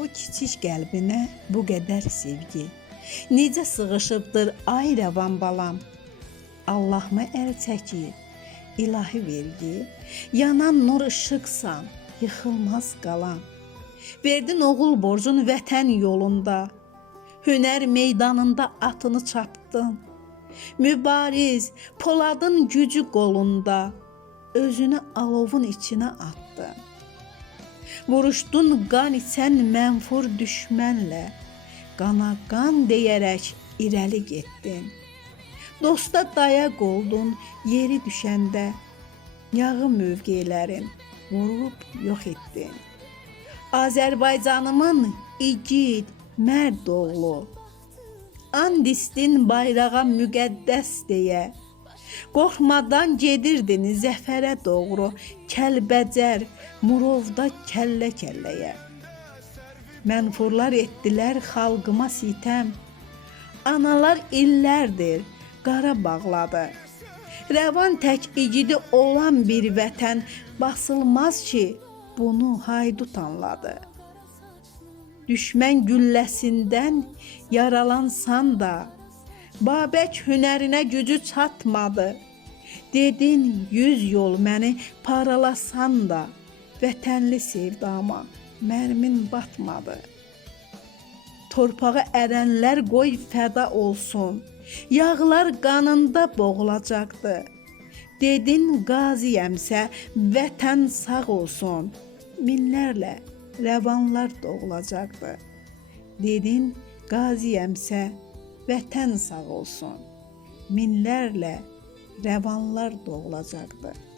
o kiçik qəlbinə bu qədər sevgi? Necə sığışıbdır ay rəvan balam? Allah mı əl çəkir, ilahi vergi? Yanan nur işıqsan, yıxılmaz qalan. Verdin oğul borcun vətən yolunda, hünər meydanında atını çapdın. Mübariz, Poladın gücü qolunda, özünü alovun içinə atdın. Vuruşdun qan içən mənfur düşmənlə, qana qan deyərək irəli getdin. Dosta dayaq oldun yeri düşəndə, yağı mövqelərin vurub yox etdin. Azərbaycanımın igid, mərd oğlu, and istin bayrağa müqəddəs deyə, qorxmadan gedirdin zəfərə doğru, Kəlbəcər, Murovda kəllə-kəlləyə. Mənfurlar etdilər xalqıma sitəm, analar illərdir qara bağladı. Rəvan tək igidi olan bir vətən, basılmaz ki, bunu haydut anladı. Düşmən gülləsindən yaralansan da, Babək hünərinə gücü çatmadı. Dedin 100 yol məni paralasan da, vətənli sevdama mərmin batmadı. Torpağı ərənlər qoy fəda olsun, yağlar qanında boğulacaqdı. Dedin qaziyəmsə vətən sağ olsun, minlərlə rəvanlar doğulacaqdı. Dedin qaziyəmsə vətən sağ olsun, minlərlə rəvanlar doğulacaqdı.